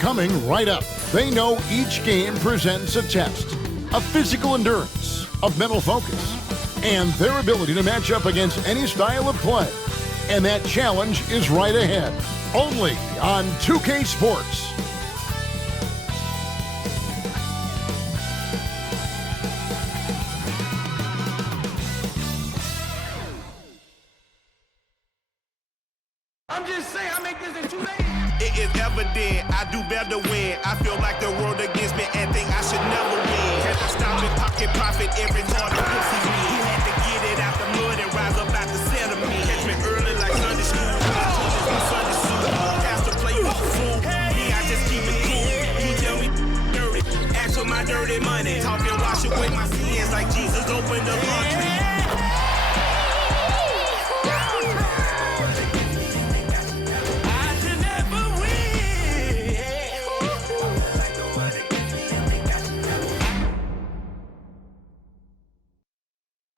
coming right up. They know each game presents a test of physical endurance, of mental focus, and their ability to match up against any style of play. And that challenge is right ahead, only on 2K Sports. I'm just saying, I make this in 2 days. It is evident I do better when I feel like the world against me and think I should never win. Had to stop and pocket profit every time the pussy me. He had to get it out the mud and rise up out the settlement. Catch me early like Sunday school. My Sunday suit. Pastor play with the fool. Me, I just keep it cool. He tell me dirty. Ask for my dirty money. Talk and wash away my sins like Jesus opened the laundry.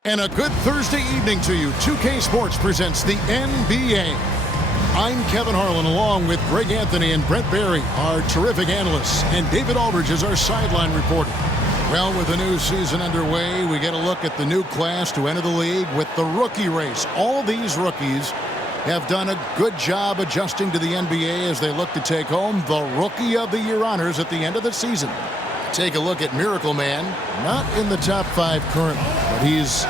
And a good Thursday evening to you. 2K Sports presents the NBA. I'm Kevin Harlan along with Greg Anthony and Brent Barry, our terrific analysts, and David Aldridge is our sideline reporter. Well, with the new season underway, we get a look at the new class to enter the league with the rookie race. All these rookies have done a good job adjusting to the NBA as they look to take home the Rookie of the Year honors at the end of the season. Take a look at Miracle Man, not in the top 5 currently, but he's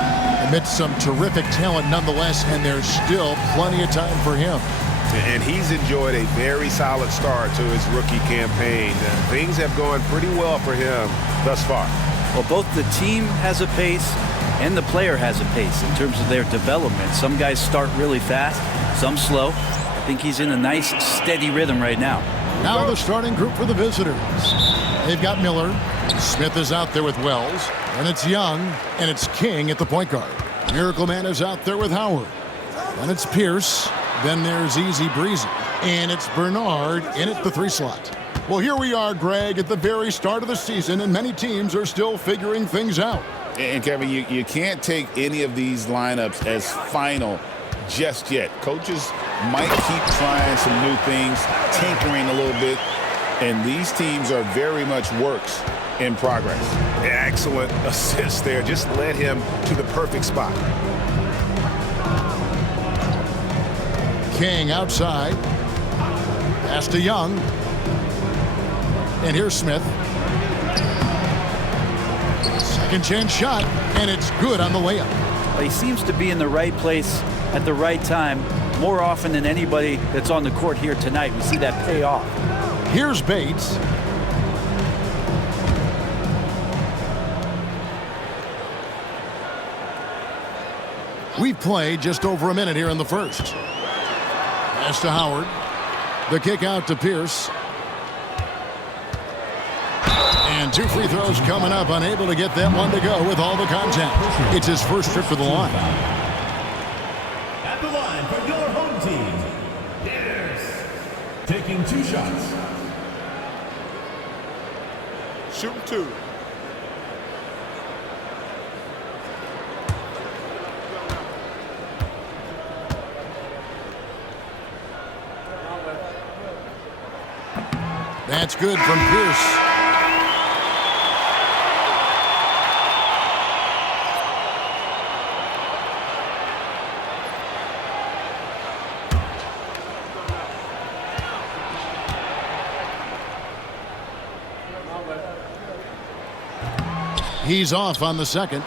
amidst some terrific talent nonetheless, and there's still plenty of time for him. And he's enjoyed a very solid start to his rookie campaign. Things have gone pretty well for him thus far. Well, both the team has a pace and the player has a pace in terms of their development. Some guys start really fast, some slow. I think he's in a nice, steady rhythm right now. Now the starting group for the visitors. They've got Miller. Smith is out there with Wells. And it's Young. And it's King at the point guard. Miracle Man is out there with Howard. And it's Pierce. Then there's Easy Breezy. And it's Bernard in at the 3 slot. Well, here we are, Greg, at the very start of the season, and many teams are still figuring things out. And, Kevin, you can't take any of these lineups as final just yet. Coaches might keep trying some new things, tinkering a little bit, and these teams are very much works in progress. Excellent assist there. Just led him to the perfect spot. King outside. Pass to Young. And here's Smith. Second chance shot, and it's good on the layup. He seems to be in the right place at the right time more often than anybody that's on the court here tonight. We see that pay off. Here's Bates. We've played just over a minute here in the first. Pass to Howard. The kick out to Pierce. And 2 free throws coming up. Unable to get that one to go with all the contact. It's his first trip to the line. At the line for your home team, Bears. Taking 2 shots. Shoot 2. That's good from Pierce. He's off on the second.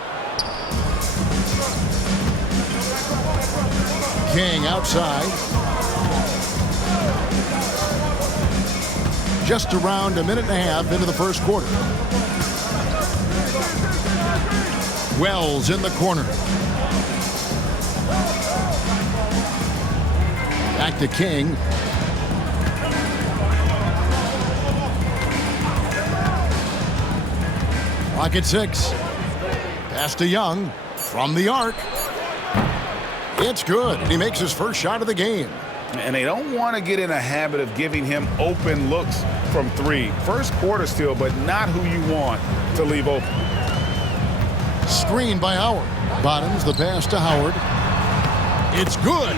King outside. Just around a minute and a half into the first quarter. Wells in the corner. Back to King. Clock at 6. Pass to Young from the arc. It's good, and he makes his first shot of the game. And they don't want to get in a habit of giving him open looks from 3. First quarter still, but not who you want to leave open. Screen by Howard. Bottoms the pass to Howard. It's good.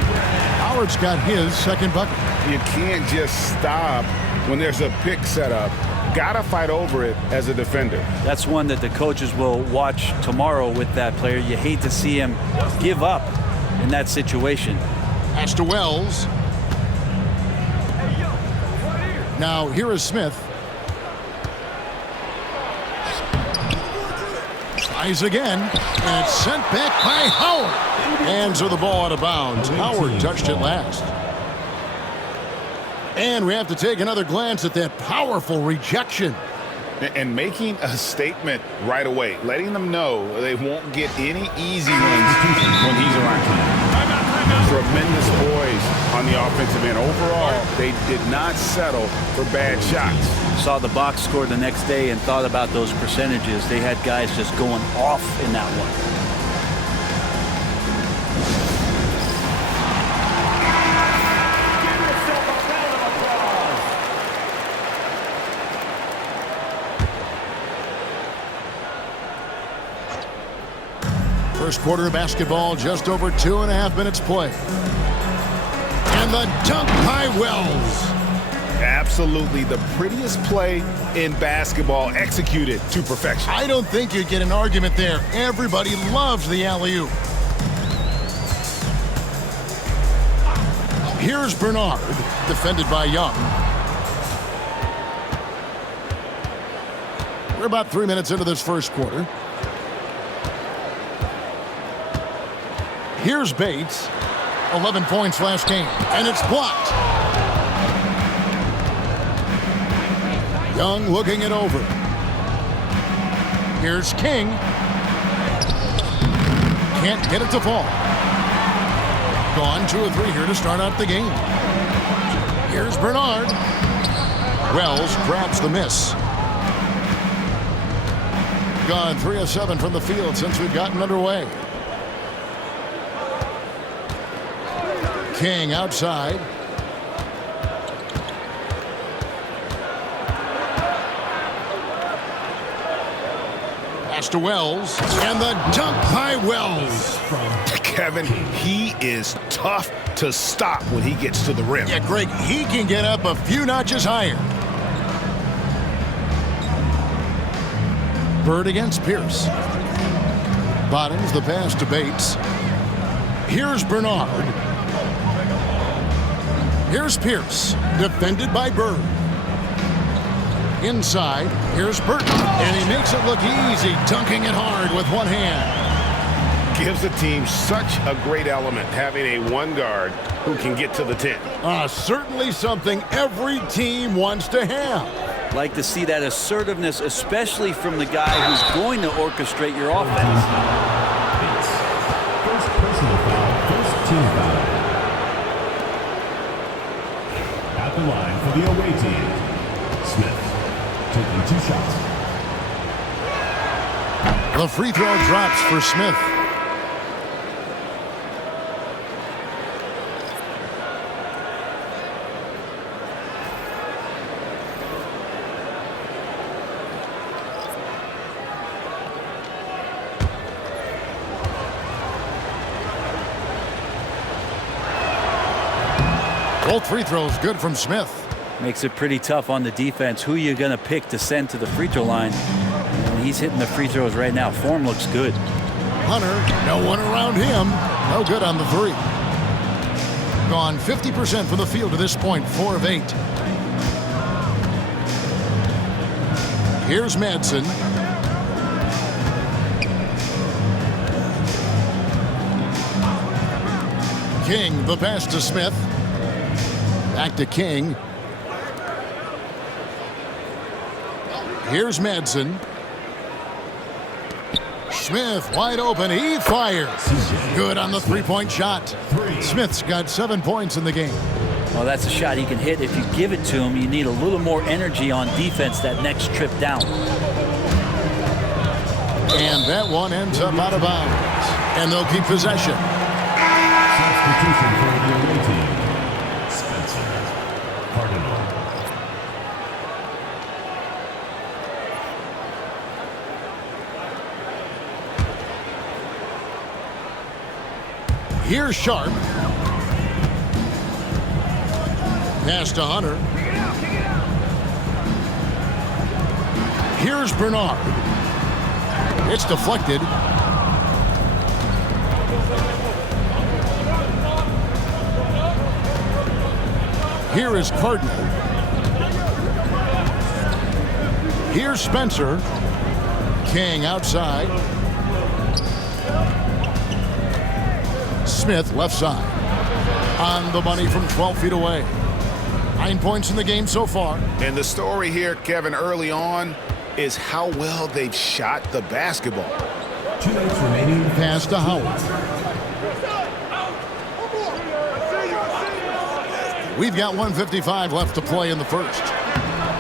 Howard's got his second bucket. You can't just stop when there's a pick set up, gotta fight over it as a defender. That's one that the coaches will watch tomorrow with that player. You hate to see him give up in that situation. Pass to Wells. Now here is Smith. Tries again, and it's sent back by Howard. Hands of the ball out of bounds. Howard touched it last. And we have to take another glance at that powerful rejection. And making a statement right away, letting them know they won't get any easy ones when he's around. Tremendous poise on the offensive end. Overall, they did not settle for bad shots. Saw the box score the next day and thought about those percentages. They had guys just going off in that one. First quarter of basketball, just over 2.5 minutes play. And the dunk by Wells. Absolutely the prettiest play in basketball, executed to perfection. I don't think you'd get an argument there. Everybody loves the alley-oop. Here's Bernard, defended by Young. We're about 3 minutes into this first quarter. Here's Bates. 11 points last game, and it's blocked. Young looking it over. Here's King. Can't get it to fall. Gone 2 of 3 here to start out the game. Here's Bernard. Wells grabs the miss. Gone 3 of 7 from the field since we've gotten underway. King outside. Pass to Wells, and the dunk by Wells. Kevin, he is tough to stop when he gets to the rim. Yeah, Greg, he can get up a few notches higher. Bird against Pierce. Bottoms the pass to Bates. Here's Bernard. Here's Pierce, defended by Bird. Inside, here's Burton, and he makes it look easy, dunking it hard with one hand. Gives the team such a great element, having a one guard who can get to the 10. Certainly something every team wants to have. Like to see that assertiveness, especially from the guy who's going to orchestrate your offense. First personal foul, first team foul. At the line for the away team, Smith taking 2 shots. The free throw drops for Smith. Both free throws good from Smith. Makes it pretty tough on the defense. Who you going to pick to send to the free throw line? And he's hitting the free throws right now. Form looks good. Hunter, no one around him. No good on the 3. Gone 50% from the field to this point, 4 of 8. Here's Madsen. King, the pass to Smith. Back to King. Here's Madsen. Smith wide open. He fires. Good on the 3-point shot. Smith's got 7 points in the game. Well, that's a shot he can hit. If you give it to him, you need a little more energy on defense that next trip down. And that one ends up out of bounds. And they'll keep possession. Substitution for the away team. Spencer Cardinal. Here's Sharp. Pass to Hunter. Here's Bernard. It's deflected. Here is Cardinal. Here's Spencer. King outside. Smith left side. On the money from 12 feet away. 9 points in the game so far. And the story here, Kevin, early on is how well they've shot the basketball. 2 minutes remaining. Pass to Howard. We've got 1:55 left to play in the first.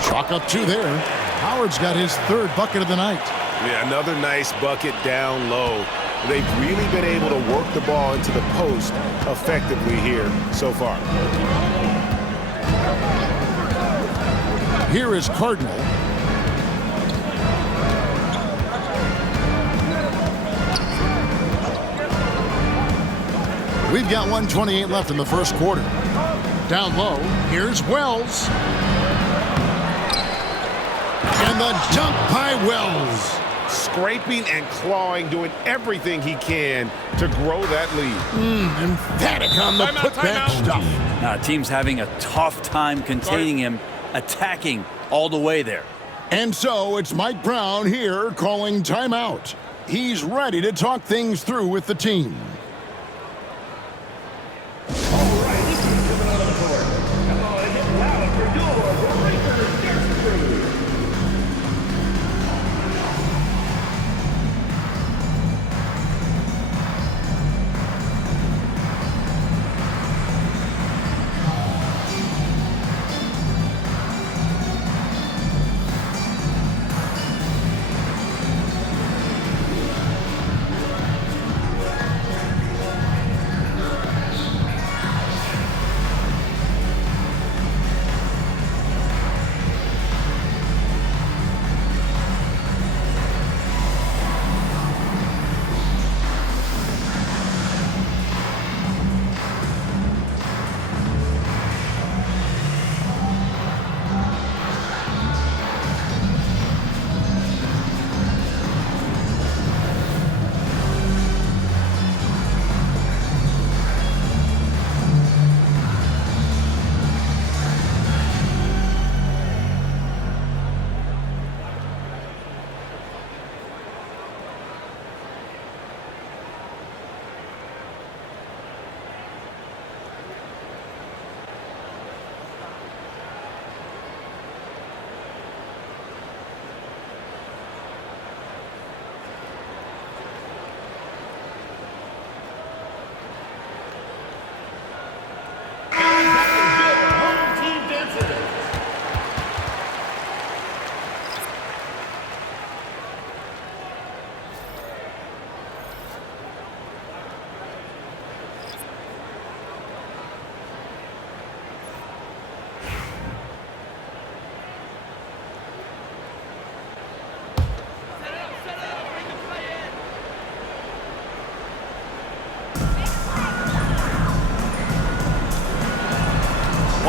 Chalk up 2 there. Howard's got his 3rd bucket of the night. Yeah, another nice bucket down low. They've really been able to work the ball into the post effectively here so far. Here is Cardinal. We've got 1:28 left in the first quarter. Down low, here's Wells. And the dunk by Wells. Scraping and clawing, doing everything he can to grow that lead. Emphatic on the putback stuff. Now, the team's having a tough time containing him, attacking all the way there. And so it's Mike Brown here calling timeout. He's ready to talk things through with the team.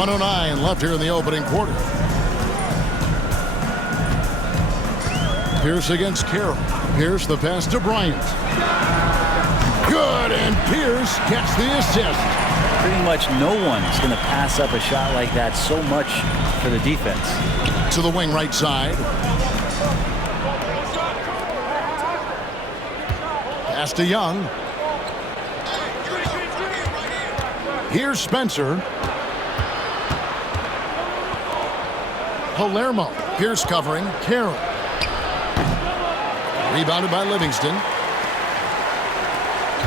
.109 left here in the opening quarter. Pierce against Carroll. Pierce the pass to Bryant. Good, and Pierce gets the assist. Pretty much no one is going to pass up a shot like that so much for the defense. To the wing right side. Pass to Young. Here's Spencer. Palermo. Pierce covering. Carroll. Rebounded by Livingston.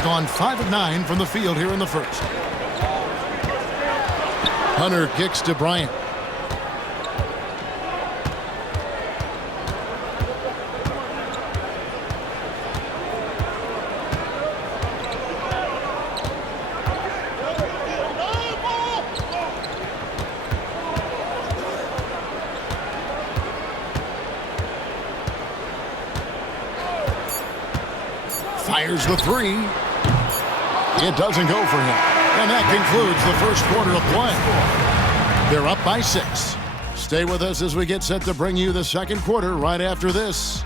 Gone 5 of 9 from the field here in the first. Hunter kicks to Bryant. Fires the three. It doesn't go for him. And that concludes the first quarter of play. They're up by 6. Stay with us as we get set to bring you the second quarter right after this.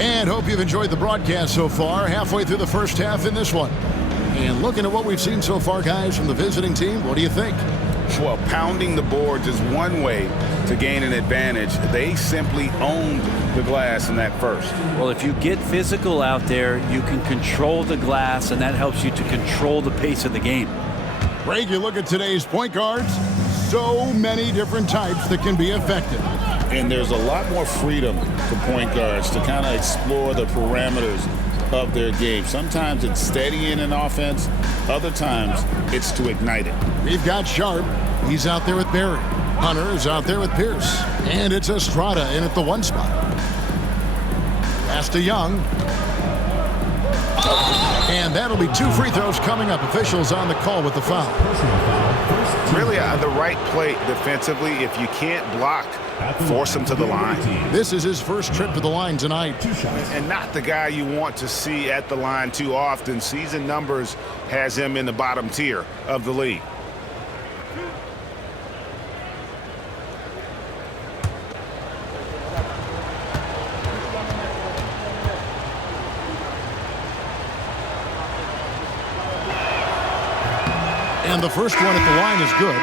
And hope you've enjoyed the broadcast so far. Halfway through the first half in this one. And looking at what we've seen so far, guys, from the visiting team, what do you think? Well, pounding the boards is one way to gain an advantage. They simply owned the glass in that first. Well, if you get physical out there, you can control the glass, and that helps you to control the pace of the game. Greg, you look at today's point guards, so many different types that can be effective. And there's a lot more freedom for point guards to kind of explore the parameters of their game. Sometimes it's steadying an offense. Other times it's to ignite it. We've got Sharp. He's out there with Barry. Hunter is out there with Pierce. And it's Estrada in at the 1 spot. Pass to Young. And that'll be 2 free throws coming up. Officials on the call with the foul. Really the right play defensively. If you can't block, force him to the line. This is his first trip to the line tonight. And not the guy you want to see at the line too often. Season numbers has him in the bottom tier of the league. And the first one at the line is good.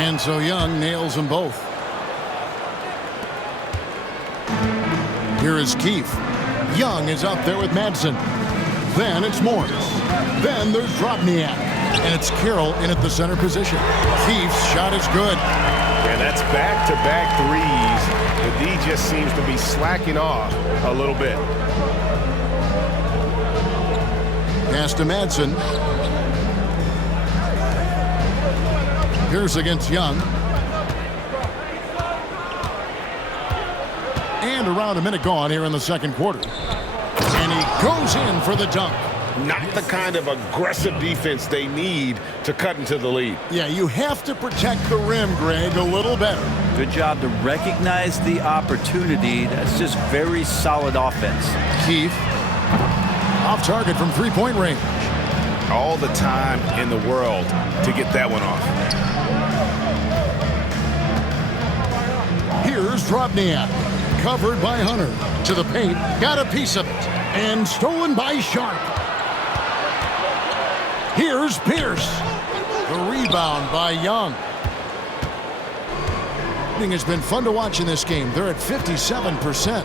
And so Young nails them both. Here is Keefe. Young is up there with Madsen. Then it's Morris. Then there's Drobniak. And it's Carroll in at the center position. Keefe's shot is good. And that's back-to-back threes. The D just seems to be slacking off a little bit. Pass to Madsen. Pierce against Young. And around a minute gone here in the second quarter. And he goes in for the dunk. Not the kind of aggressive defense they need to cut into the lead. Yeah, you have to protect the rim, Greg, a little better. Good job to recognize the opportunity. That's just very solid offense. Keefe off target from three-point range. All the time in the world to get that one off. Here's Drobniak. Covered by Hunter. To the paint. Got a piece of it. And stolen by Sharp. Here's Pierce. The rebound by Young. It's been fun to watch in this game. They're at 57%.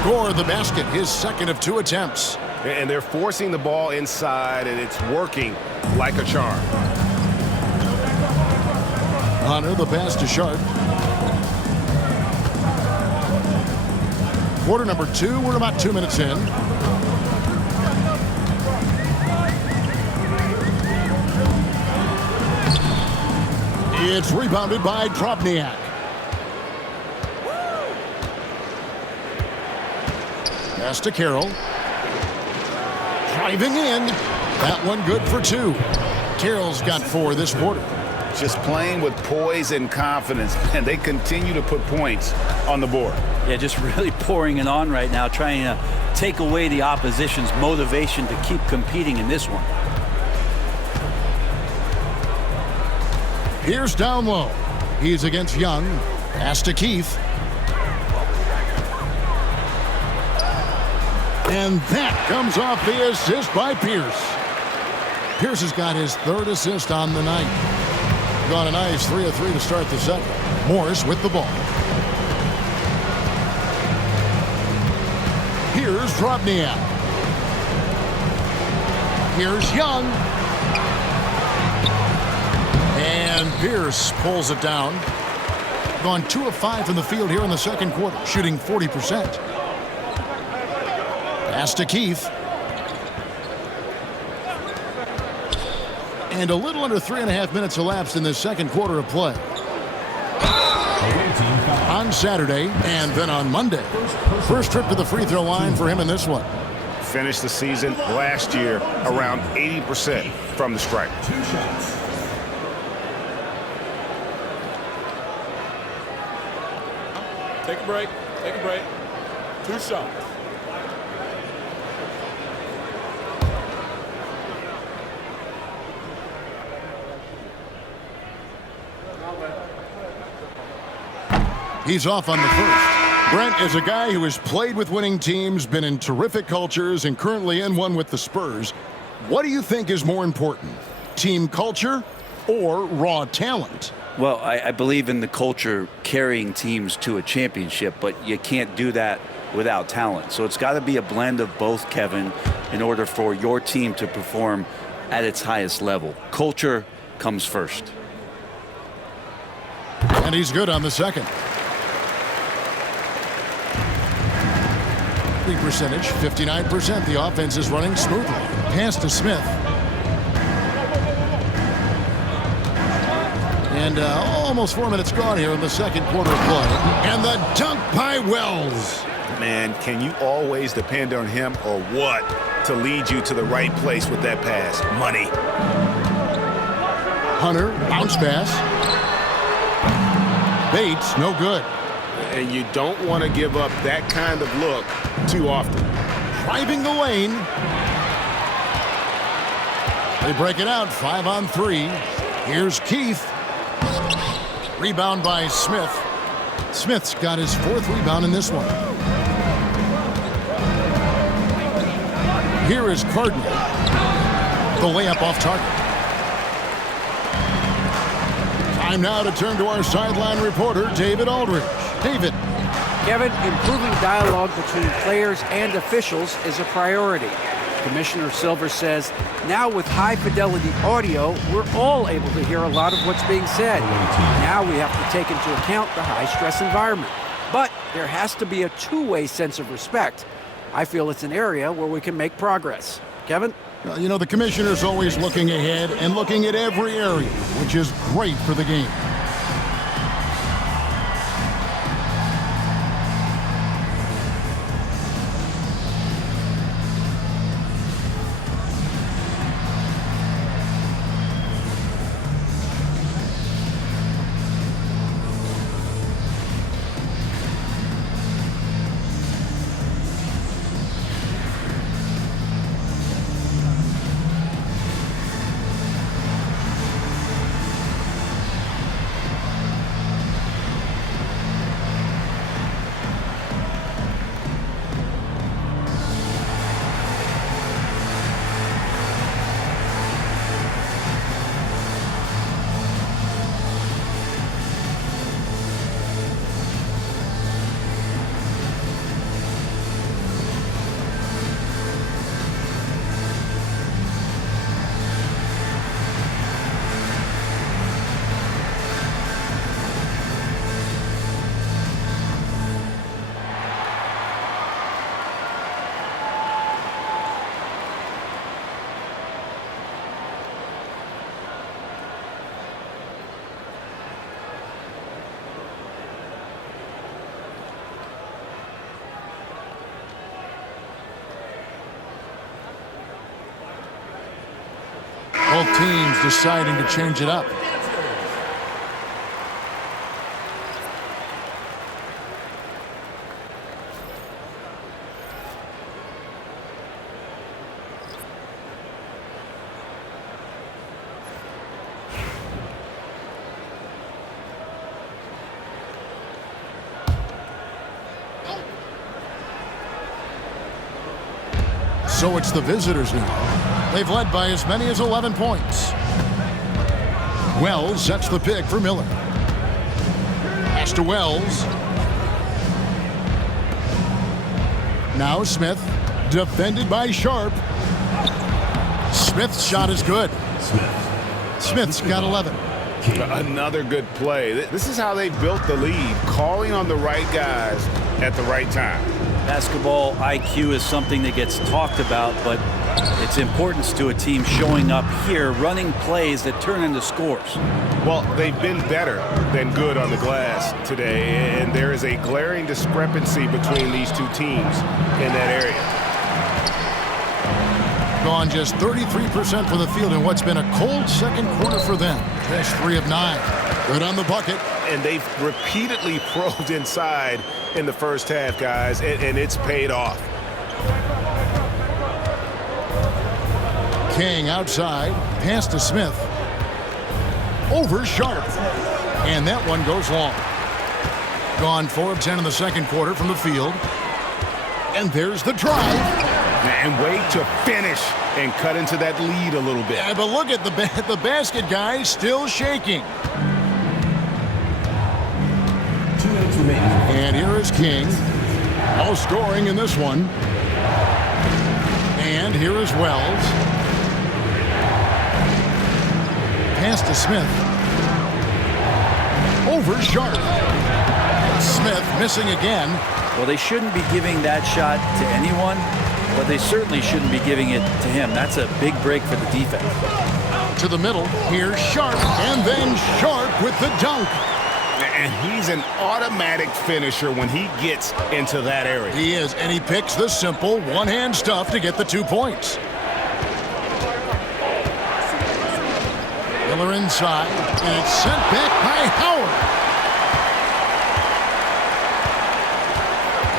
Score the basket, his second of 2 attempts. And they're forcing the ball inside, and it's working like a charm. Hunter, the pass to Sharp. Quarter number 2, we're about 2 minutes in. It's rebounded by Drobniak. Pass to Carroll. Driving in. That one good for 2. Carroll's got 4 this quarter. Just playing with poise and confidence, and they continue to put points on the board. Yeah, just really pouring it on right now, trying to take away the opposition's motivation to keep competing in this one. Here's down low. He's against Young. Pass to Keefe. And that comes off the assist by Pierce. Pierce has got his 3rd assist on the night. Gone a nice 3 of 3 to start the second. Morris with the ball. Here's Drobniak. Here's Young. And Pierce pulls it down. Gone 2 of 5 from the field here in the second quarter, shooting 40%. Pass to Keith. And a little under 3.5 minutes elapsed in the second quarter of play. On Saturday and then on Monday. First trip to the free throw line for him in this one. Finished the season last year around 80% from the stripe. 2 shots. Take a break. Take a break. 2 shots. He's off on the first. Brent is a guy who has played with winning teams, been in terrific cultures, and currently in one with the Spurs. What do you think is more important, team culture or raw talent? Well, I believe in the culture carrying teams to a championship, but you can't do that without talent. So it's got to be a blend of both, Kevin, in order for your team to perform at its highest level. Culture comes first. And he's good on the second. Percentage 59%. The offense is running smoothly. Pass to Smith. And almost 4 minutes gone here in the second quarter of play. And the dunk by Wells. Man, can you always depend on him or what to lead you to the right place with that pass? Money. Hunter, bounce pass. Bates, no good. And you don't want to give up that kind of look too often. Driving the lane. They break it out, 5 on 3. Here's Keith. Rebound by Smith. Smith's got his 4th rebound in this one. Here is Cardinal. The layup off target. Time now to turn to our sideline reporter, David Aldridge. David. Kevin, improving dialogue between players and officials is a priority. Commissioner Silver says, now with high-fidelity audio, we're all able to hear a lot of what's being said. Now we have to take into account the high-stress environment. But there has to be a two-way sense of respect. I feel it's an area where we can make progress. Kevin? You know, the commissioner's always looking ahead and looking at every area, which is great for the game. Both teams deciding to change it up. So it's the visitors now. They've led by as many as 11 points. Wells sets the pick for Miller. Pass to Wells. Now Smith, defended by Sharp. Smith's shot is good. Smith's got 11. Another good play. This is how they built the lead, calling on the right guys at the right time. Basketball IQ is something that gets talked about, but its importance to a team showing up here, running plays that turn into scores. Well, they've been better than good on the glass today, and there is a glaring discrepancy between these two teams in that area. Gone just 33% from the field in what's been a cold second quarter for them. That's 3 of 9. Good on the bucket. And they've repeatedly probed inside in the first half, guys, and it's paid off. King outside, pass to Smith. Over Sharp. And that one goes long. Gone 4 of 10 in the second quarter from the field. And there's the drive. And wait to finish and cut into that lead a little bit. Yeah, but look at the basket, guys, still shaking. 2 minutes remaining. And here is King. No scoring in this one. And here is Wells. Pass to Smith. Over Sharp. Smith missing again. Well, they shouldn't be giving that shot to anyone, but they certainly shouldn't be giving it to him. That's a big break for the defense. To the middle. Here's Sharp. And then Sharp with the dunk. And he's an automatic finisher when he gets into that area. He is, and he picks the simple one-hand stuff to get the 2 points. Miller inside, and it's sent back by Howard.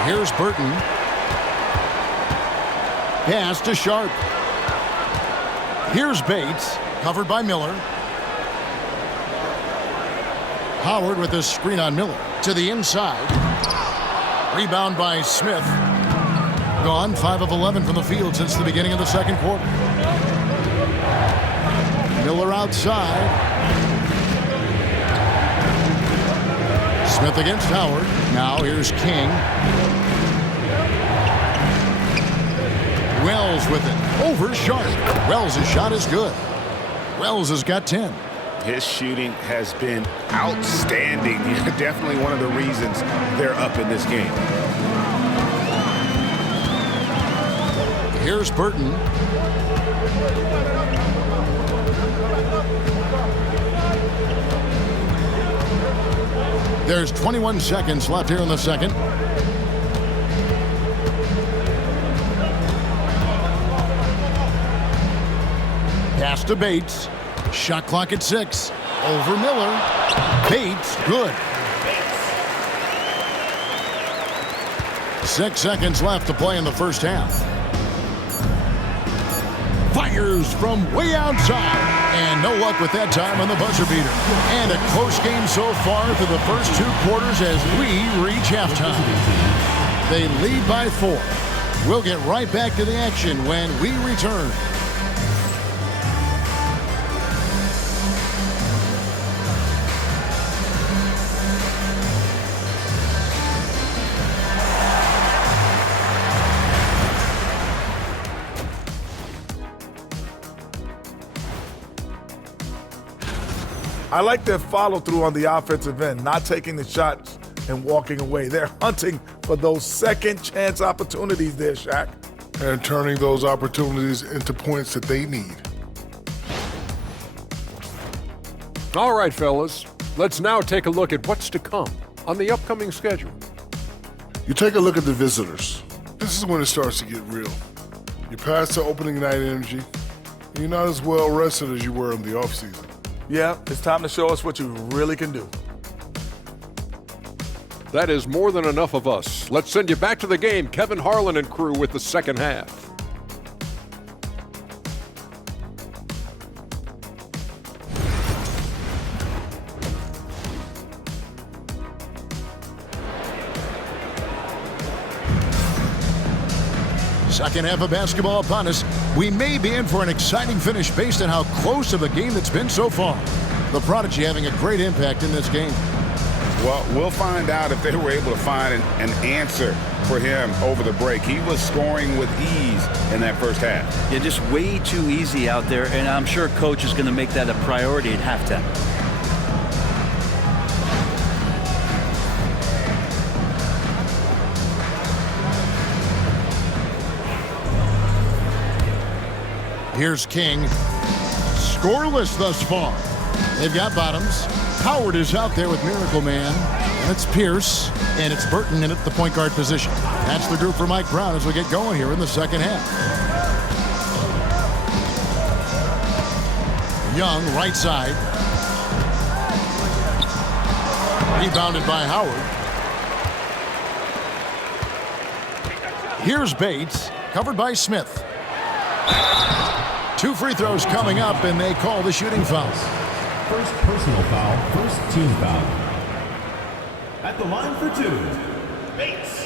Here's Burton. Pass to Sharp. Here's Bates, covered by Miller. Howard with a screen on Miller. To the inside. Rebound by Smith. Gone 5 of 11 from the field since the beginning of the second quarter. Miller outside. Smith against Howard. Now here's King. Wells with it. Over Sharp. Wells' shot is good. Wells has got 10. His shooting has been outstanding. Definitely one of the reasons they're up in this game. Here's Burton. There's 21 seconds left here in the second. Pass to Bates. Shot clock at 6. Over Miller. Bates, good. 6 seconds left to play in the first half. Fires from way outside. And no luck with that time on the buzzer beater. And a close game so far through the first 2 quarters as we reach halftime. They lead by 4. We'll get right back to the action when we return. I like their follow-through on the offensive end, not taking the shots and walking away. They're hunting for those second-chance opportunities there, Shaq. And turning those opportunities into points that they need. All right, fellas. Let's now take a look at what's to come on the upcoming schedule. You take a look at the visitors. This is when it starts to get real. You're past the opening night energy. You're not as well rested as you were in the offseason. Yeah, it's time to show us what you really can do. That is more than enough of us. Let's send you back to the game, Kevin Harlan and crew, with the second half. Second half of basketball upon us. We may be in for an exciting finish based on how close of a game it's been so far. The Prodigy having a great impact in this game. Well, we'll find out if they were able to find an answer for him over the break. He was scoring with ease in that first half. Yeah, just way too easy out there, and I'm sure Coach is going to make that a priority at halftime. Here's King. Scoreless thus far. They've got bottoms. Howard is out there with Miracle Man. And it's Pierce. And it's Burton in at the point guard position. That's the group for Mike Brown as we get going here in the second half. Young, right side. Rebounded by Howard. Here's Bates, covered by Smith. 2 free throws coming up, and they call the shooting foul. First personal foul, first team foul. At the line for 2, Bates.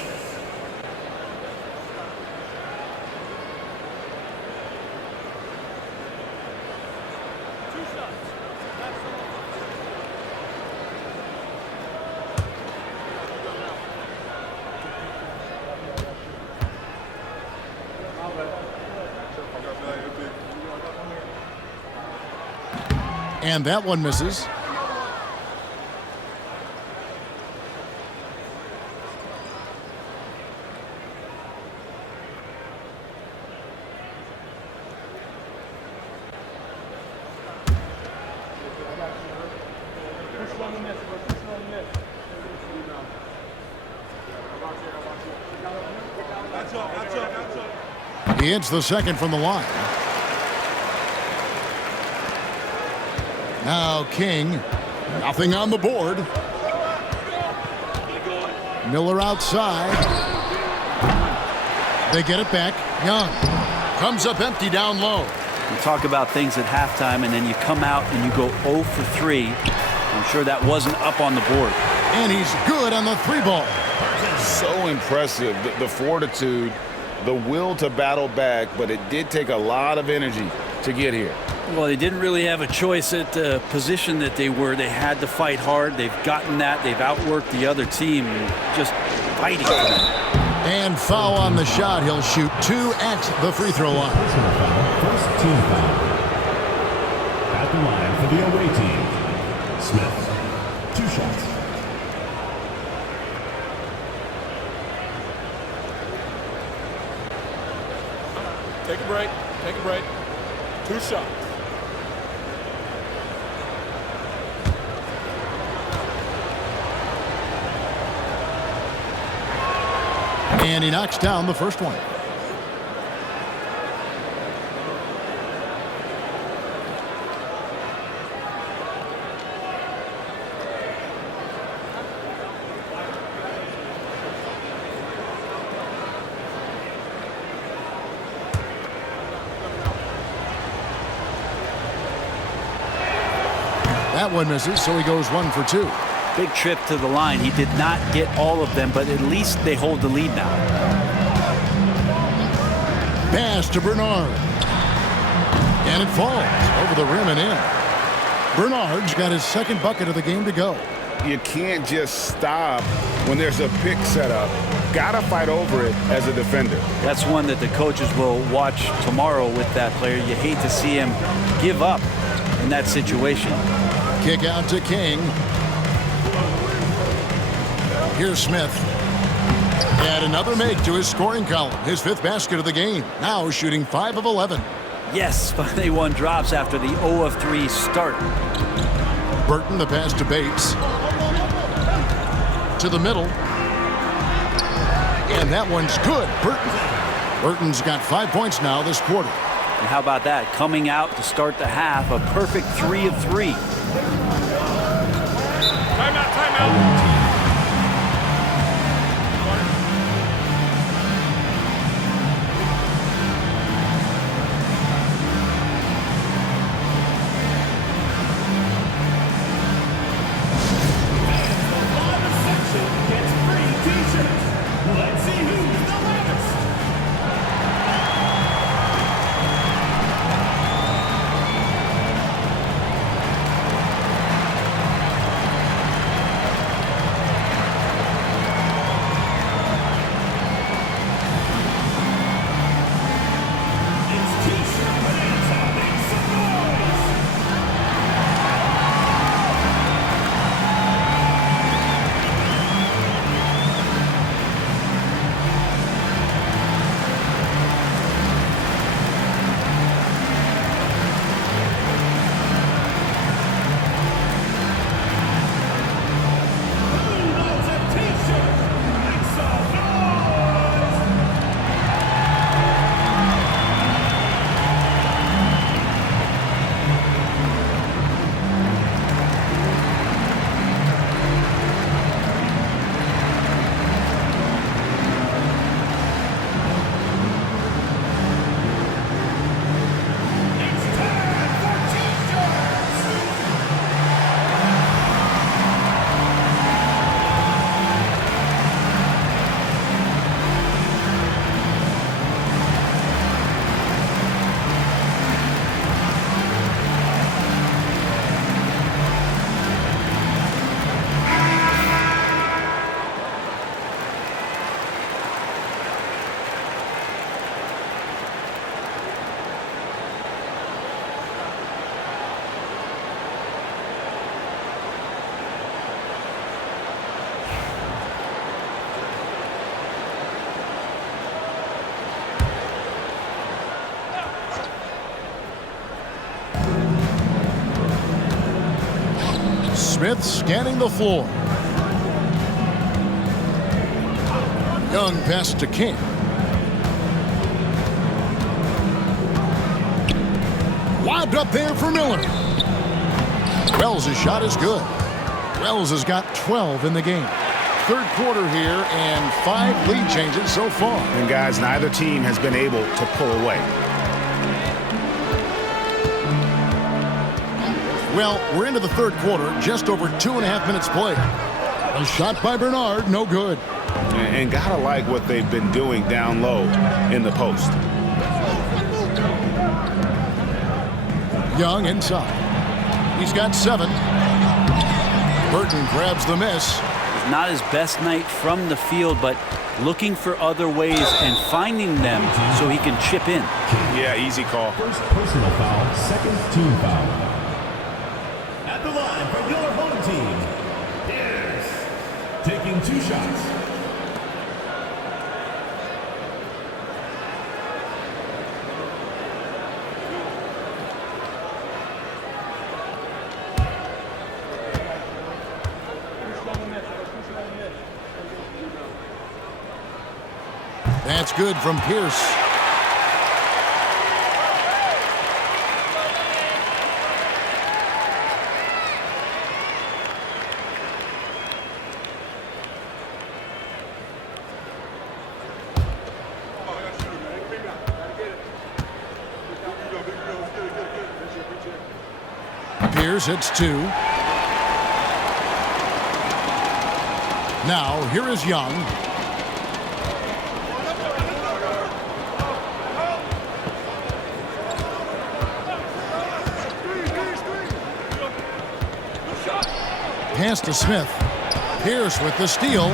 And that one misses. He hits the second from the line. Now King, nothing on the board. Miller outside. They get it back. Young comes up empty down low. You talk about things at halftime, and then you come out and you go 0 for 3. I'm sure that wasn't up on the board. And he's good on the 3 ball. So impressive, the fortitude, the will to battle back, but it did take a lot of energy to get here. Well, they didn't really have a choice at the position that they were. They had to fight hard. They've gotten that. They've outworked the other team, just fighting for them. And foul on the shot. He'll shoot 2 at the free throw line. First team foul. At the line for the away team, Smith. 2 shots. Take a break. Take a break. 2 shots. And he knocks down the first one. That one misses, so he goes 1 for 2. Big trip to the line. He did not get all of them, but at least they hold the lead now. Pass to Bernard. And it falls over the rim and in. Bernard's got his second bucket of the game to go. You can't just stop when there's a pick set up. Gotta fight over it as a defender. That's one that the coaches will watch tomorrow with that player. You hate to see him give up in that situation. Kick out to King. Here's Smith. Add another make to his scoring column. His 5th basket of the game. Now shooting 5 of 11. Yes, finally 1 drops after the 0 of 3 start. Burton, the pass to Bates. To the middle. And that one's good. Burton's got 5 points now this quarter. And how about that? Coming out to start the half, a perfect 3 of 3. Timeout, timeout. Smith scanning the floor. Young pass to King. Lobbed up there for Miller. Wells' shot is good. Wells has got 12 in the game. Third quarter here and 5 lead changes so far. And guys, neither team has been able to pull away. Well, we're into the third quarter, just over 2.5 minutes played. A shot by Bernard, no good. And gotta like what they've been doing down low in the post. Young inside. He's got 7. Burton grabs the miss. Not his best night from the field, but looking for other ways and finding them so he can chip in. Yeah, easy call. First personal foul, second team foul. At the line for your home team, Pierce, taking 2 shots. That's good from Pierce. Pierce hits 2. Now, here is Young. Pass to Smith. Pierce with the steal.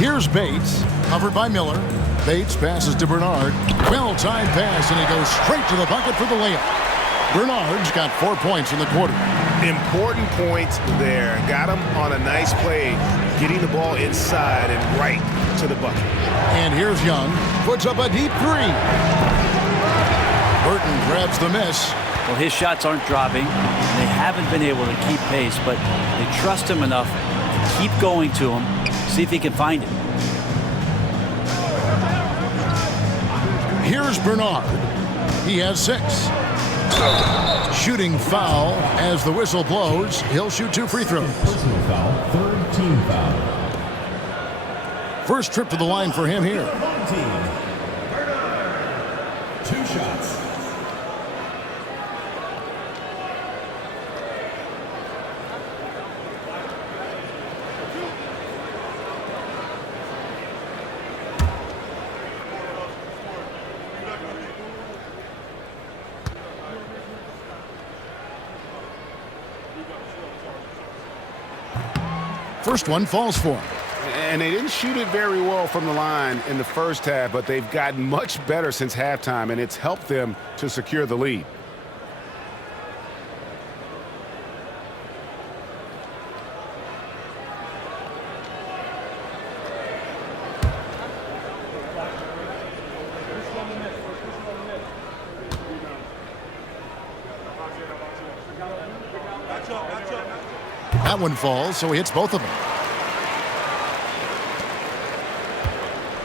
Here's Bates, covered by Miller. Bates passes to Bernard. Well-timed pass, and he goes straight to the bucket for the layup. Bernard's got 4 points in the quarter. Important points there. Got him on a nice play, getting the ball inside and right to the bucket. And here's Young. Puts up a deep 3. Burton grabs the miss. Well, his shots aren't dropping. They haven't been able to keep pace, but they trust him enough to keep going to him, see if he can find it. Here's Bernard. He has 6. Shooting foul as the whistle blows. He'll shoot 2 free throws. Personal foul, third team foul. First trip to the line for him here. Home team, 2 shots. First one falls for him. And they didn't shoot it very well from the line in the first half, but they've gotten much better since halftime, and it's helped them to secure the lead. That one falls, so he hits both of them.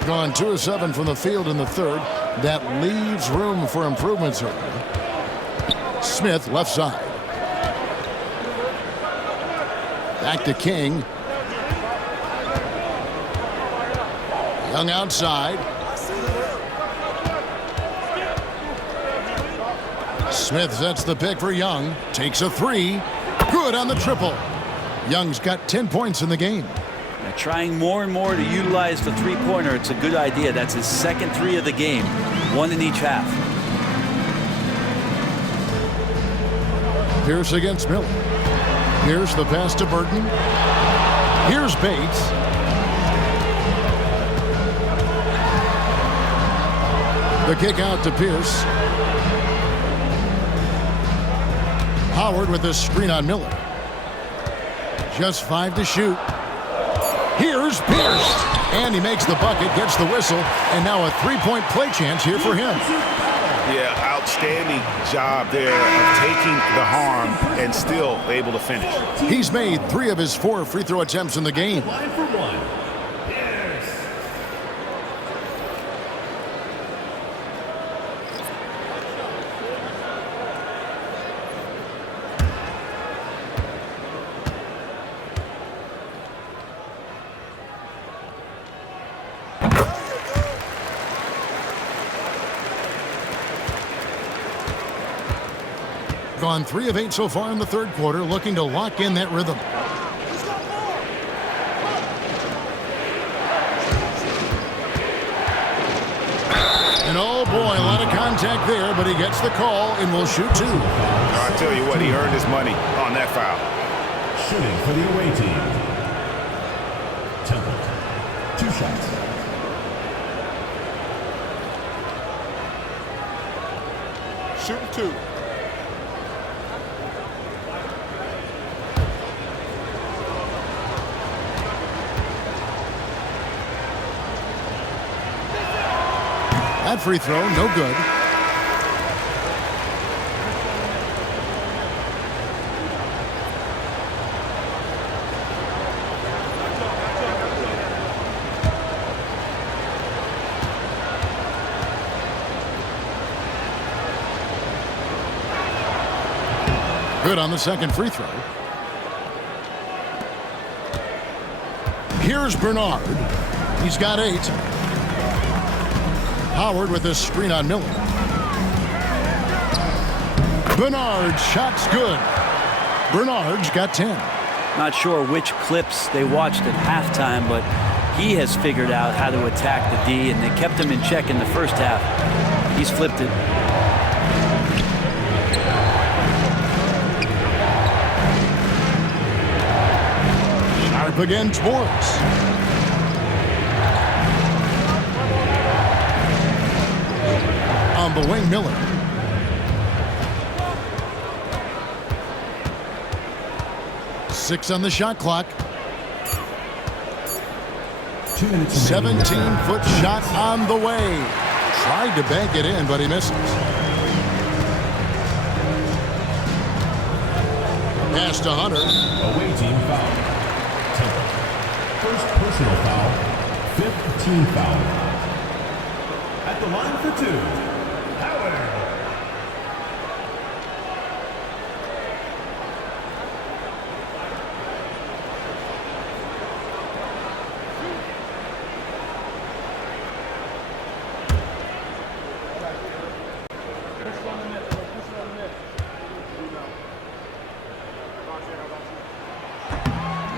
Gone 2 of 7 from the field in the third. That leaves room for improvements here. Smith left side. Back to King. Young outside. Smith sets the pick for Young. Takes a 3. Good on the triple. Young's got 10 points in the game. Trying more and more to utilize the three-pointer. It's a good idea. That's his second 3 of the game. 1 in each half. Pierce against Miller. Here's the pass to Burton. Here's Bates. The kick out to Pierce. Howard with the screen on Miller. Just 5 to shoot. Here's Pierce. And he makes the bucket, gets the whistle, and now a 3-point play chance here for him. Yeah, outstanding job there of taking the harm and still able to finish. He's made 3 of his 4 free throw attempts in the game. Line for one. Pierce. Gone 3 of 8 so far in the third quarter, looking to lock in that rhythm. And oh boy, a lot of contact there, but he gets the call and will shoot 2. I'll tell you what, he earned his money on that foul. Shooting for the away team. Temple. 2 shots. Shooting 2. That free throw, no good. Good on the second free throw. Here's Bernard. He's got 8. Howard with this screen on Miller. Bernard, shot's good. Bernard's got 10. Not sure which clips they watched at halftime, but he has figured out how to attack the D, and they kept him in check in the first half. He's flipped it. Sharp against Morris. On the wing, Miller. Six on the shot clock. 2 minutes. 17-foot shot on the way. Tried to bank it in, but he misses. Pass to Hunter. Away team foul. Temple. First personal foul. 5th team foul. At the line for 2. Howard.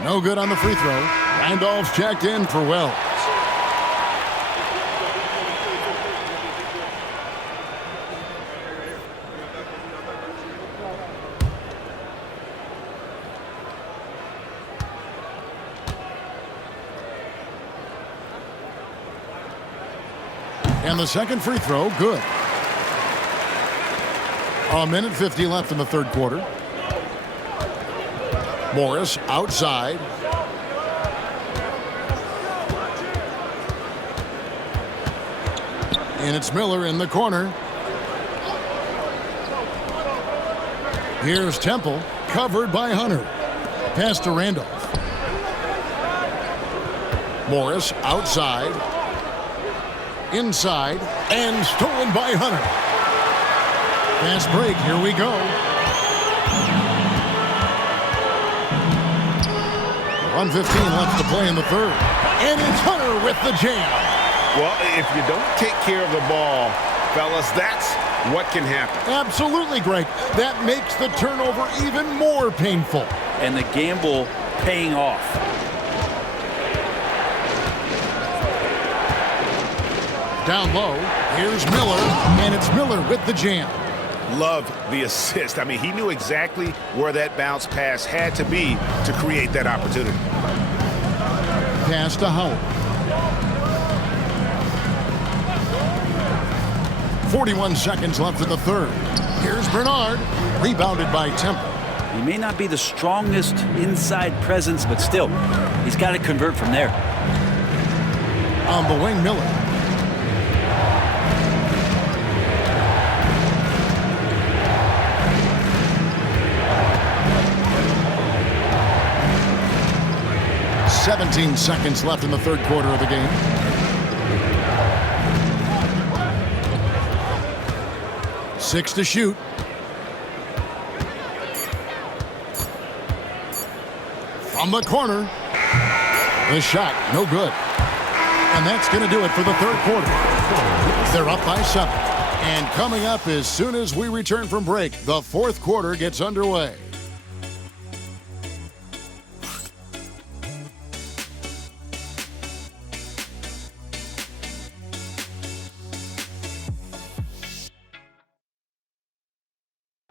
No good on the free throw. Randolph's checked in for Wells. And the second free throw, good. 1:50 left in the third quarter. Morris outside. And it's Miller in the corner. Here's Temple, covered by Hunter. Pass to Randolph. Morris outside. Inside. And stolen by Hunter. Fast break, here we go. 1:15 left to play in the third. And it's Hunter with the jam. Well, if you don't take care of the ball, fellas, that's what can happen. Absolutely, Greg. That makes the turnover even more painful. And the gamble paying off. Down low, here's Miller, and it's Miller with the jam. Love the assist. I mean, he knew exactly where that bounce pass had to be to create that opportunity. Pass to Howard. 41 seconds left in the third. Here's Bernard, rebounded by Temple. He may not be the strongest inside presence, but still, he's got to convert from there. On the wing, Miller. 17 seconds left in the third quarter of the game. Six to shoot. From the corner. The shot, no good. And that's going to do it for the third quarter. They're up by 7. And coming up as soon as we return from break, the fourth quarter gets underway.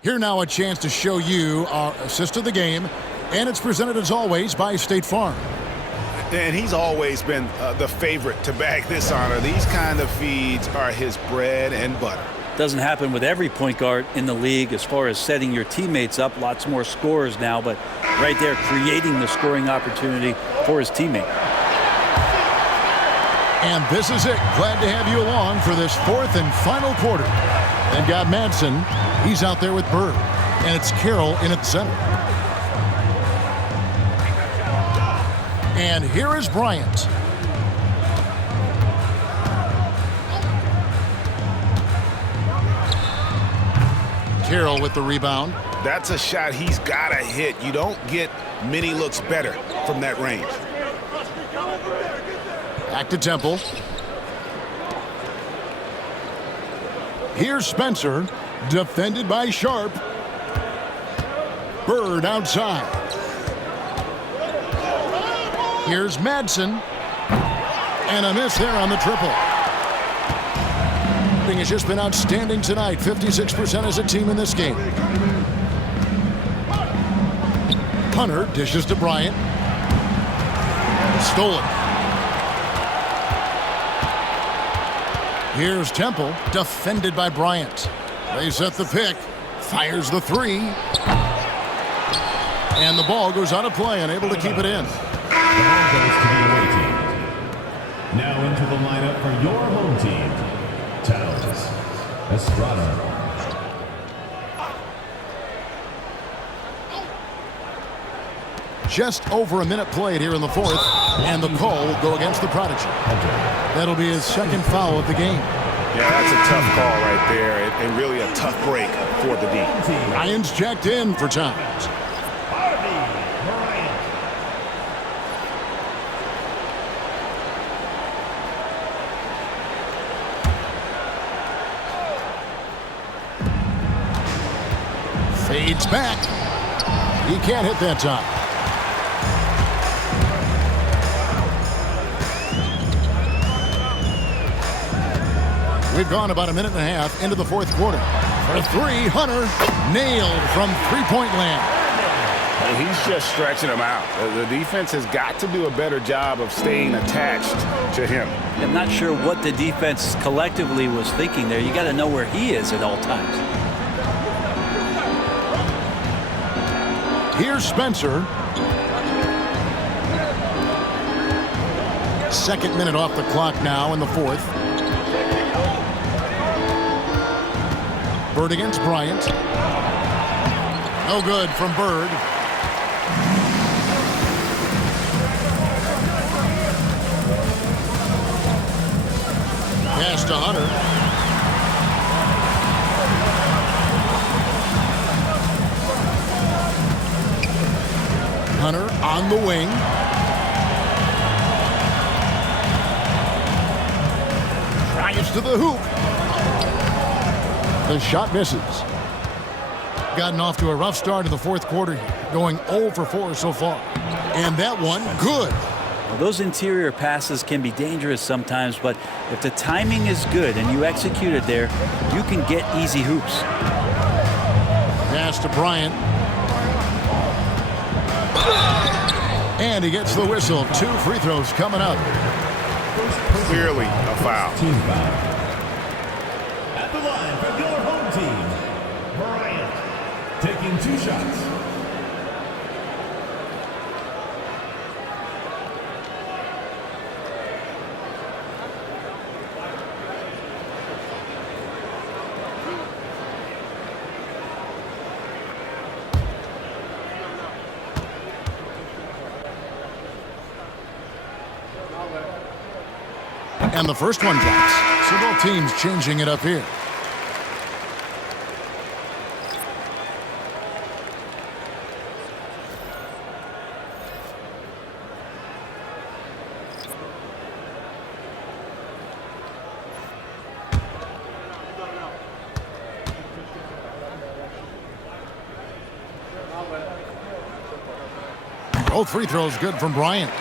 Here now a chance to show you our assist of the game, and it's presented as always by State Farm. And he's always been the favorite to bag this honor. These kind of feeds are his bread and butter. Doesn't happen with every point guard in the league as far as setting your teammates up. Lots more scorers now, but right there creating the scoring opportunity for his teammate. And this is it. Glad to have you along for this fourth and final quarter. They've got Madsen. He's out there with Bird. And it's Carroll in at center. And here is Bryant. Carroll with the rebound. That's a shot he's got to hit. You don't get many looks better from that range. Back to Temple. Here's Spencer, defended by Sharp. Bird outside. Here's Madsen. And a miss there on the triple. Has just been outstanding tonight. 56% as a team in this game. Hunter dishes to Bryant. Stolen. Here's Temple, defended by Bryant. They set the pick. Fires the three. And the ball goes out of play, unable to keep it in. The ball goes to the away team. Now into the lineup for your home team. Towns, Estrada. Just over a minute played here in the fourth, and the call will go against the Prodigy. That'll be his second foul of the game. Yeah, that's a tough call right there, and really a tough break for the D. Ryan's checked in for Towns. Fades back. He can't hit that time. We've gone about a minute and a half into the fourth quarter. For three, Hunter nailed from three-point land. And he's just stretching him out. The defense has got to do a better job of staying attached to him. I'm not sure what the defense collectively was thinking there. You got to know where he is at all times. Here's Spencer. Second minute off the clock now in the fourth. Bird against Bryant. No good from Bird. Pass to Hunter. Hunter on the wing. Drives to the hoop. The shot misses. Gotten off to a rough start in the fourth quarter here, going 0 for 4 so far. And that one, good. Well, those interior passes can be dangerous sometimes, but if the timing is good and you execute it there, you can get easy hoops. Pass to Bryant. And he gets the whistle. 2 free throws coming up. Clearly a foul. Team foul. At the line for your home team, Bryant, taking 2 shots. And the first one drops. So both teams changing it up here. Both free throws good from Bryant.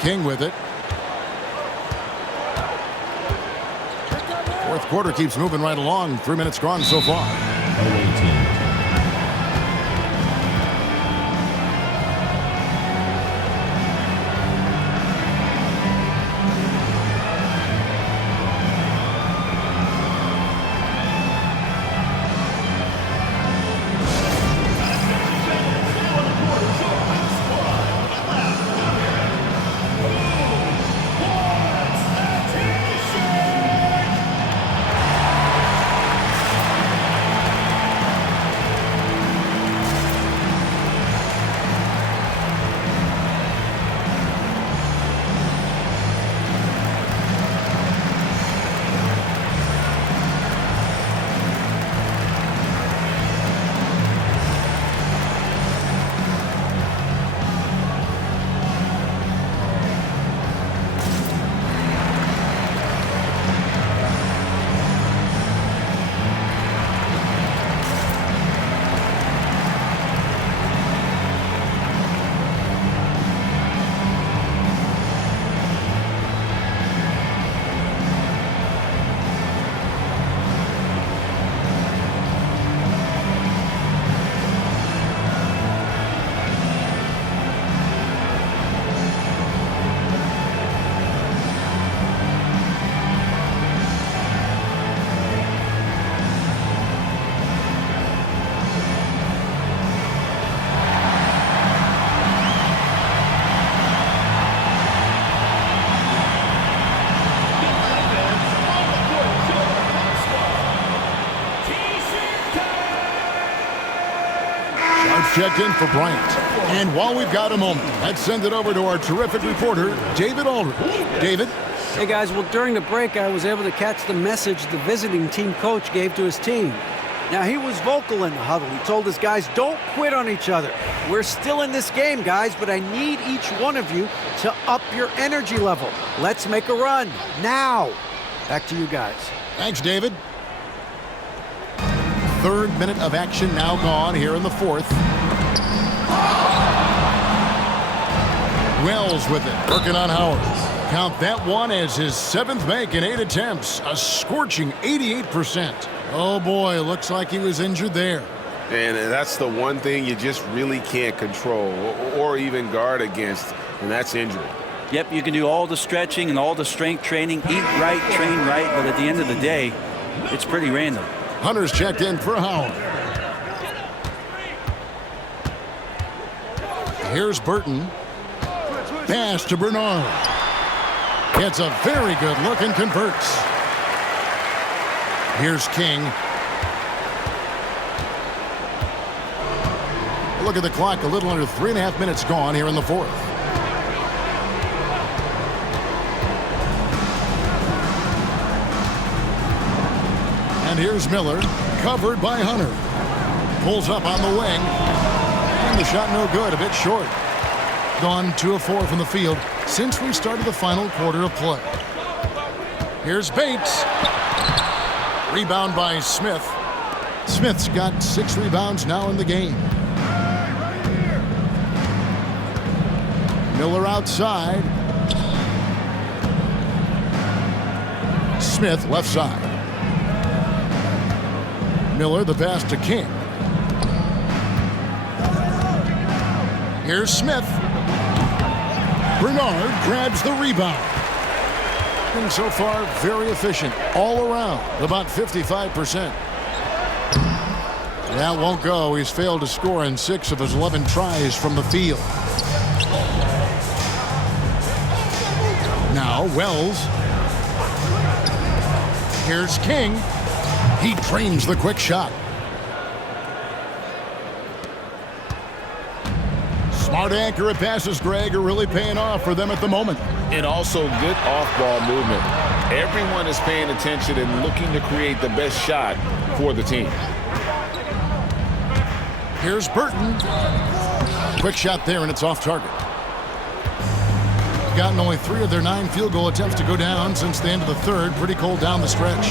King with it. Fourth quarter keeps moving right along. 3 minutes gone so far. Checked in for Bryant. And while we've got a moment, let's send it over to our terrific reporter, David Aldridge. David? Hey, guys. Well, during the break, I was able to catch the message the visiting team coach gave to his team. Now, he was vocal in the huddle. He told his guys, don't quit on each other. We're still in this game, guys, but I need each one of you to up your energy level. Let's make a run. Now. Back to you guys. Thanks, David. Third minute of action now gone here in the fourth. Wells with it, working on Howard. Count that one as his 7th make in 8 attempts, a scorching 88%. Oh boy, looks like he was injured there. And that's the one thing you just really can't control or even guard against, and that's injury. Yep, you can do all the stretching and all the strength training, eat right, train right, but at the end of the day, it's pretty random. Hunter's checked in for Howard. Here's Burton. Pass to Bernard. Gets a very good look and converts. Here's King. Look at the clock, a little under 3.5 minutes gone here in the fourth. And here's Miller, covered by Hunter. Pulls up on the wing. And the shot no good, a bit short. Gone 2 of 4 from the field since we started the final quarter of play. Here's Bates. Rebound by Smith. Smith's got 6 rebounds now in the game. Miller outside. Smith left side. Miller the pass to King. Here's Smith. Bernard grabs the rebound. And so far, very efficient all around, about 55%. That won't go. He's failed to score in 6 of his 11 tries from the field. Now Wells. Here's King. He drains the quick shot. Smart accurate passes, Greg, are really paying off for them at the moment. And also good off-ball movement. Everyone is paying attention and looking to create the best shot for the team. Here's Burton. Quick shot there, and it's off target. Gotten only 3 of their 9 field goal attempts to go down since the end of the third. Pretty cold down the stretch.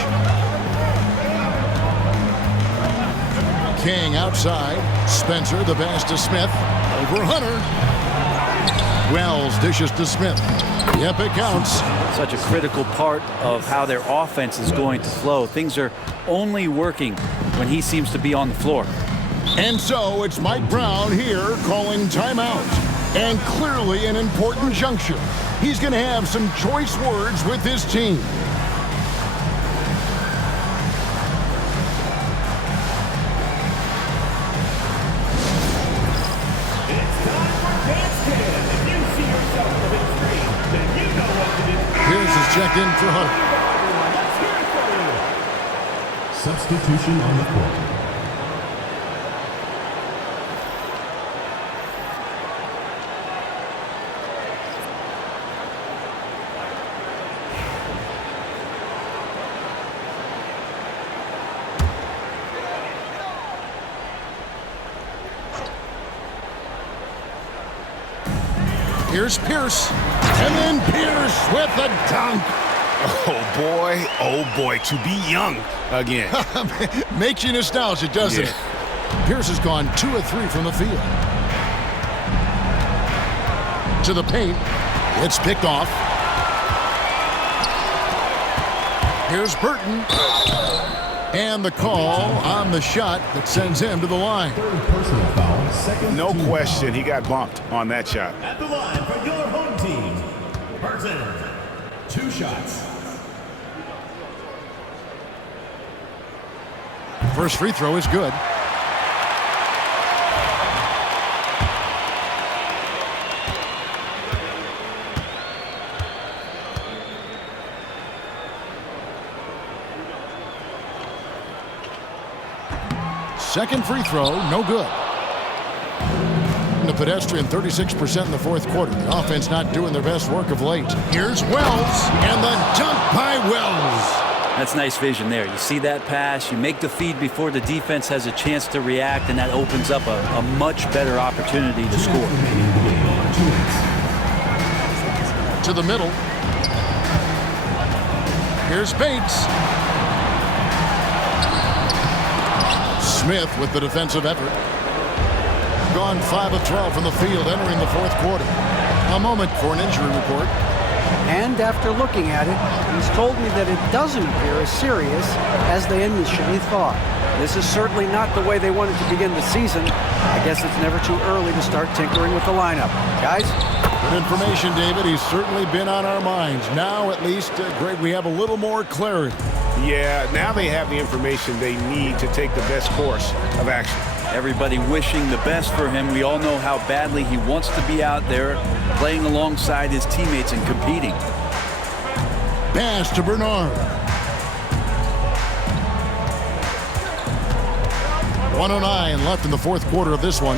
King outside. Spencer, the pass to Smith. Over Hunter. Wells dishes to Smith. Yep, it counts. Such a critical part of how their offense is going to flow. Things are only working when he seems to be on the floor. And so it's Mike Brown here calling timeout. And clearly an important juncture. He's going to have some choice words with his team. Here's his check-in for Hunter. Substitution on the court. Here's Pierce. And then Pierce with a dunk. Oh boy, to be young again. Makes you nostalgic, doesn't it? Pierce has gone 2 of 3 from the field. To the paint. It's picked off. Here's Burton. And the call on the shot that sends him to the line. Third personal foul, second. No question, he got bumped on that shot. At the line for your home team, Burton. 2 shots. First free throw is good. Second free throw, no good. The pedestrian 36% in the fourth quarter. The offense not doing their best work of late. Here's Wells, and the dunk by Wells. That's nice vision there. You see that pass, you make the feed before the defense has a chance to react, and that opens up a much better opportunity to score. To the middle. Here's Bates. Smith with the defensive effort. Gone 5 of 12 from the field entering the fourth quarter. A moment for an injury report. And after looking at it, he's told me that it doesn't appear as serious as they initially thought. This is certainly not the way they wanted to begin the season. I guess it's never too early to start tinkering with the lineup. Guys? Good information, David. He's certainly been on our minds. Now, at least, Greg, we have a little more clarity. Yeah, now they have the information they need to take the best course of action. Everybody wishing the best for him. We all know how badly he wants to be out there playing alongside his teammates and competing. Pass to Bernard. 1:09 left in the fourth quarter of this one.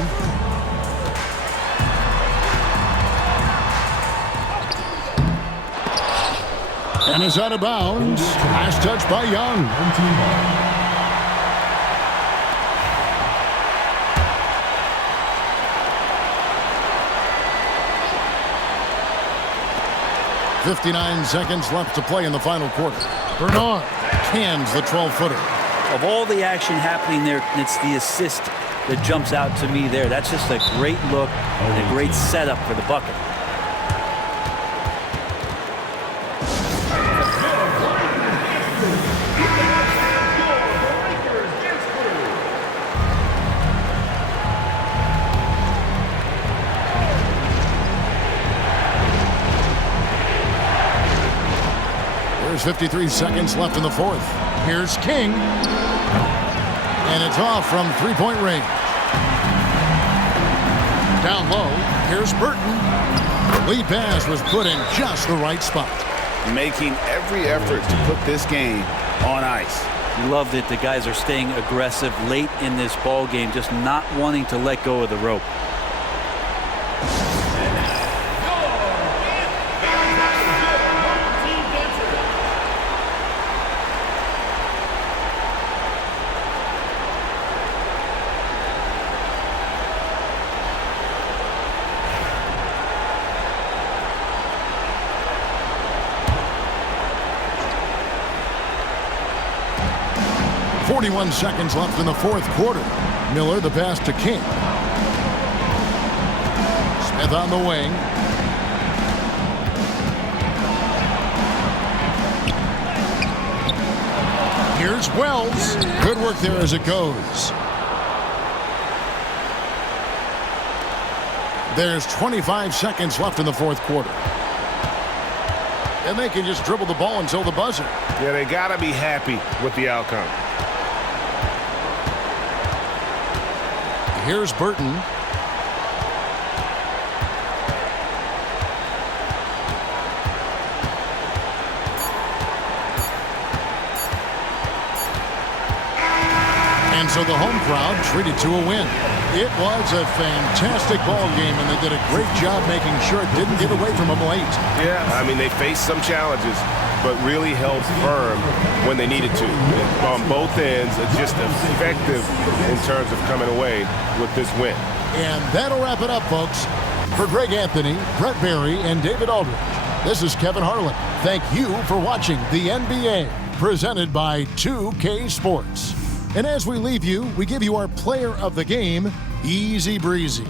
And is out of bounds. Last touch by Young. 59 seconds left to play in the final quarter. Bernard cans the 12-footer. Of all the action happening there, it's the assist that jumps out to me there. That's just a great look and a great setup for the bucket. There's 53 seconds left in the fourth. Here's King. And it's off from three-point range. Down low, here's Burton. The lead pass was put in just the right spot. Making every effort to put this game on ice. Loved it. The guys are staying aggressive late in this ball game, just not wanting to let go of the rope. 41 seconds left in the fourth quarter. Miller the pass to King. Smith on the wing. Here's Wells. Good work there as it goes. There's 25 seconds left in the fourth quarter. And they can just dribble the ball until the buzzer. Yeah, they got to be happy with the outcome. Here's Burton. And so the home crowd treated to a win. It was a fantastic ball game, and they did a great job making sure it didn't get away from them late. Yeah, I mean, they faced some challenges, but really held firm when they needed to. On both ends, just effective in terms of coming away with this win. And that'll wrap it up, folks. For Greg Anthony, Brett Barry, and David Aldridge, this is Kevin Harlan. Thank you for watching the NBA, presented by 2K Sports. And as we leave you, we give you our player of the game, Easy Breezy.